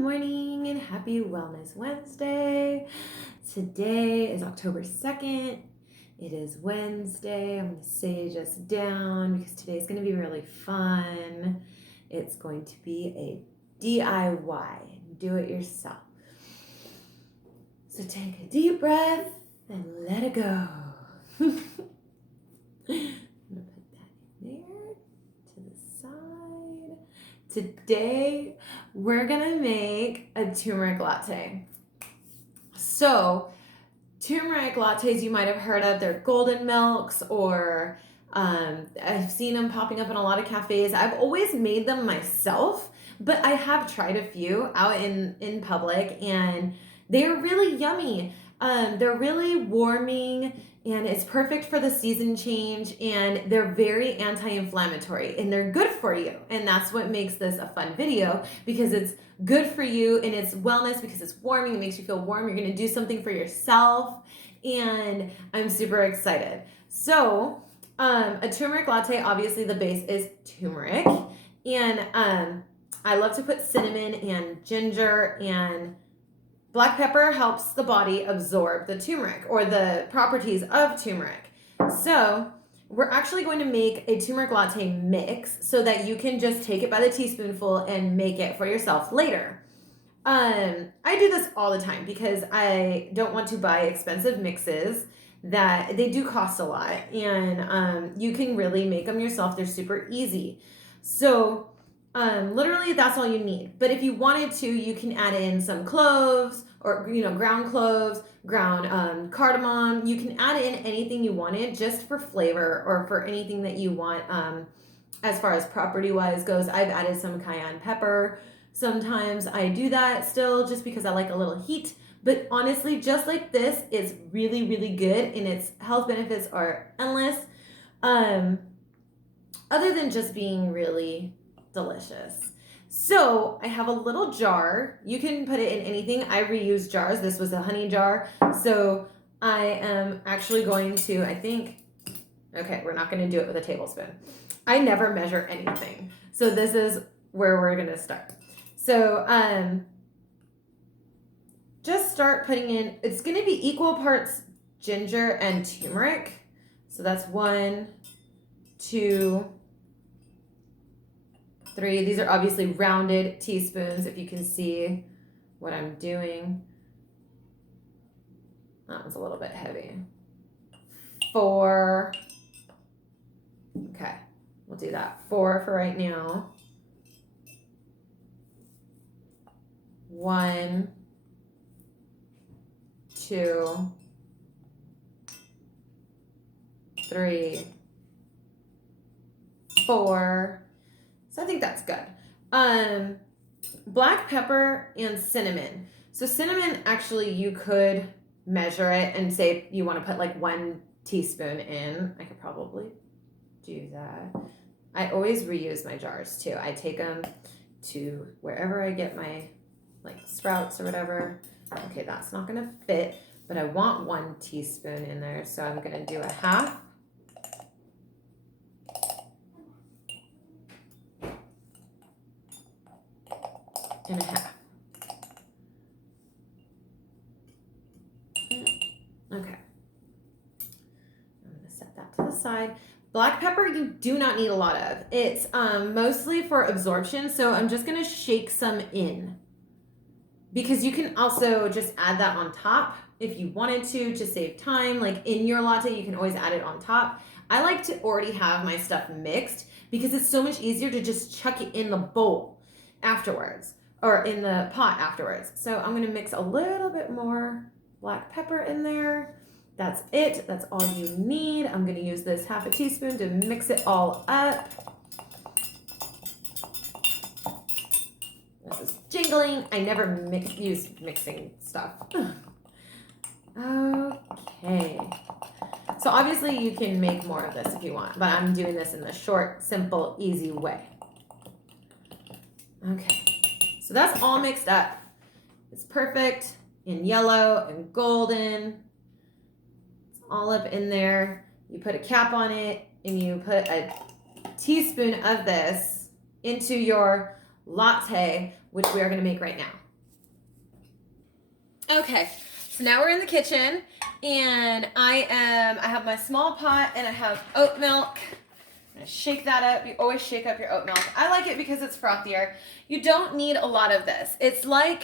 morning and happy Wellness Wednesday. Today is October 2nd. It is Wednesday. I'm going to sage us down because today is going to be really fun. It's going to be a DIY, do it yourself. So take a deep breath and let it go. I'm going to put that in there to the side. Today, we're gonna make a turmeric latte. So, turmeric lattes you might have heard of, they're golden milks, or I've seen them popping up in a lot of cafes. I've always made them myself, but I have tried a few out in public, and they're really yummy. They're really warming, and it's perfect for the season change, and they're very anti-inflammatory, and they're good for you. And that's what makes this a fun video, because it's good for you, and it's wellness because it's warming. It makes you feel warm. You're going to do something for yourself, and I'm super excited. So a turmeric latte, obviously the base is turmeric, and I love to put cinnamon and ginger, and black pepper helps the body absorb the turmeric or the properties of turmeric. So we're actually going to make a turmeric latte mix so that you can just take it by the teaspoonful and make it for yourself later. I do this all the time because I don't want to buy expensive mixes that they do cost a lot, and you can really make them yourself. They're super easy. So literally that's all you need. But if you wanted to, you can add in some cloves, or ground cloves, ground cardamom. You can add in anything you wanted just for flavor or for anything that you want. As far as property wise goes, I've added some cayenne pepper. Sometimes I do that still just because I like a little heat. But honestly, just like this, it's really, really good, and its health benefits are endless. Other than just being really delicious. So I have a little jar. You can put it in anything. I reuse jars. This was a honey jar. So I am actually going to, okay, we're not going to do it with a tablespoon. I never measure anything. So this is where we're going to start. So just start putting in, it's going to be equal parts ginger and turmeric. So that's 1, 2, 3. These are obviously rounded teaspoons, if you can see what I'm doing. That one's a little bit heavy. 4. Okay, we'll do that. 4 for right now. 1, 2, 3, 4. So I think that's good. Black pepper and cinnamon. So cinnamon, actually, you could measure it and say you want to put like 1 teaspoon in. I could probably do that. I always reuse my jars too. I take them to wherever I get my Sprouts or whatever. Okay, that's not going to fit, but I want 1 teaspoon in there. So I'm going to do a half. And a half. Okay. I'm going to set that to the side. Black pepper, you do not need a lot of. It's mostly for absorption, so I'm just going to shake some in. Because you can also just add that on top if you wanted to save time. Like in your latte, you can always add it on top. I like to already have my stuff mixed because it's so much easier to just chuck it in the bowl afterwards. Or in the pot afterwards. So I'm going to mix a little bit more black pepper in there. That's it. That's all you need. I'm going to use this half a teaspoon to mix it all up. This is jingling. I never use mixing stuff. Okay. So obviously you can make more of this if you want, but I'm doing this in the short, simple, easy way. Okay. So that's all mixed up. It's perfect in yellow and golden. It's all up in there. You put a cap on it and you put a teaspoon of this into your latte, which we are going to make right now. Okay, so now we're in the kitchen, and I have my small pot, and I have oat milk. I'm gonna shake that up. You always shake up your oat milk. I like it because it's frothier. You don't need a lot of this. It's like,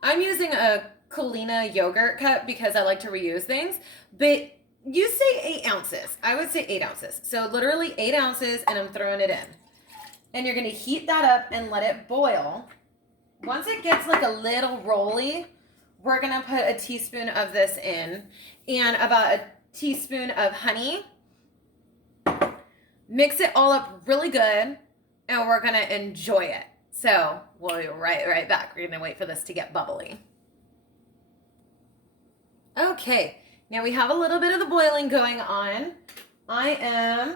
I'm using a Kayla yogurt cup because I like to reuse things, but you say 8 ounces. I would say 8 ounces. So literally 8 ounces, and I'm throwing it in. And you're gonna heat that up and let it boil. Once it gets like a little rolly, we're gonna put a teaspoon of this in and about a teaspoon of honey. Mix it all up really good, and we're gonna enjoy it. So we'll be right back. We're gonna wait for this to get bubbly. Okay, now we have a little bit of the boiling going on. I am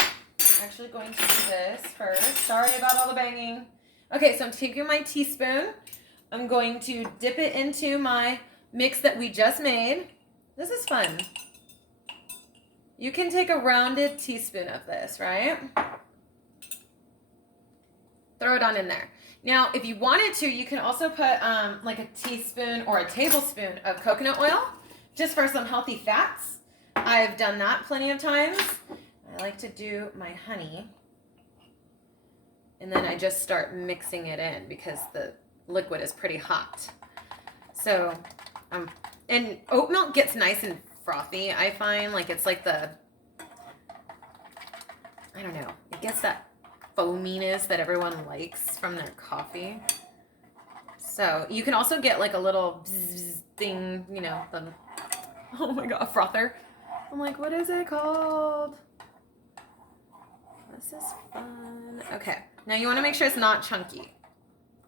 actually going to do this first. Sorry about all the banging. Okay, so I'm taking my teaspoon. I'm going to dip it into my mix that we just made. This is fun. You can take a rounded teaspoon of this, right? Throw it on in there. Now, if you wanted to, you can also put like a teaspoon or a tablespoon of coconut oil, just for some healthy fats. I've done that plenty of times. I like to do my honey, and then I just start mixing it in because the liquid is pretty hot. So, and oat milk gets nice and frothy, I find. Like, it's like the, I don't know, it gets that foaminess that everyone likes from their coffee. So, you can also get like a little bzz thing, you know, the, oh my god, a frother. I'm like, what is it called? This is fun. Okay, now you want to make sure it's not chunky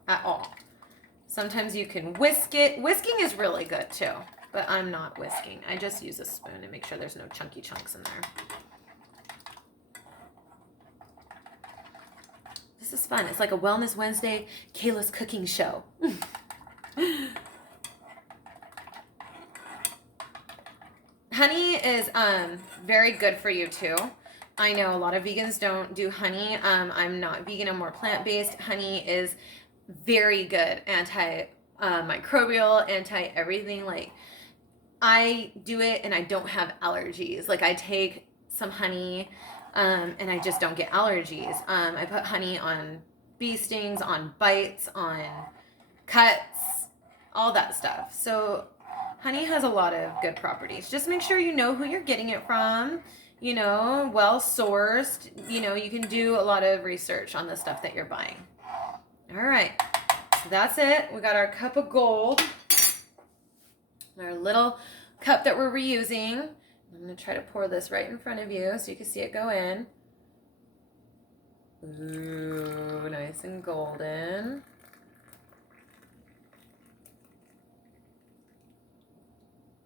at all. Sometimes you can whisk it. Whisking is really good too, but I'm not whisking. I just use a spoon to make sure there's no chunky chunks in there. This is fun. It's like a Wellness Wednesday, Kayla's cooking show. Honey is very good for you too. I know a lot of vegans don't do honey. I'm not vegan, I'm more plant-based. Honey is very good, anti-microbial, anti-everything. Like, I do it and I don't have allergies. Like, I take some honey and I just don't get allergies. I put honey on bee stings, on bites, on cuts, all that stuff. So honey has a lot of good properties. Just make sure you know who you're getting it from, you know, well sourced. You know, you can do a lot of research on the stuff that you're buying. All right, so that's it. We got our cup of gold, our little cup that we're reusing. I'm gonna try to pour this right in front of you so you can see it go in. Ooh, nice and golden.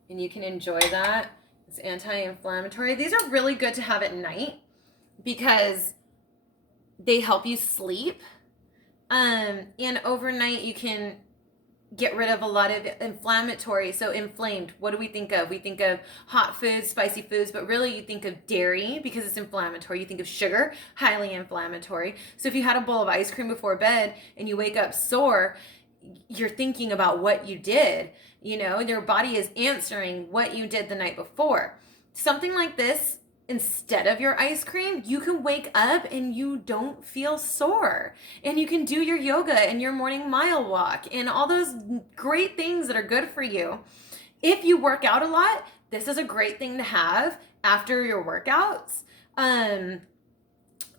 And you can enjoy that. It's anti-inflammatory. These are really good to have at night because they help you sleep. And overnight you can get rid of a lot of inflammatory, so inflamed. What do we think of? We think of hot foods, spicy foods, but really you think of dairy because it's inflammatory. You think of sugar, highly inflammatory. So if you had a bowl of ice cream before bed and you wake up sore, you're thinking about what you did. You know, your body is answering what you did the night before. Something like this, instead of your ice cream, you can wake up and you don't feel sore. And you can do your yoga and your morning mile walk and all those great things that are good for you. If you work out a lot, this is a great thing to have after your workouts.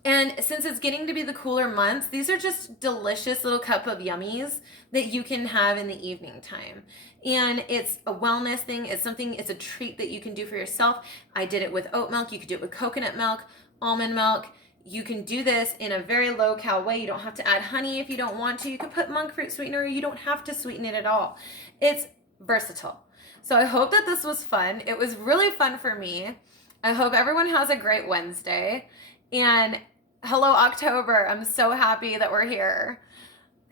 And since it's getting to be the cooler months, these are just delicious little cup of yummies that you can have in the evening time. And it's a wellness thing. It's a treat that you can do for yourself. I did it with oat milk. You could do it with coconut milk, almond milk. You can do this in a very low-cal way. You don't have to add honey if you don't want to. You can put monk fruit sweetener. You don't have to sweeten it at all. It's versatile. So I hope that this was fun. It was really fun for me. I hope everyone has a great Wednesday. And hello, October. I'm so happy that we're here.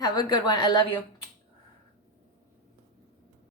Have a good one. I love you.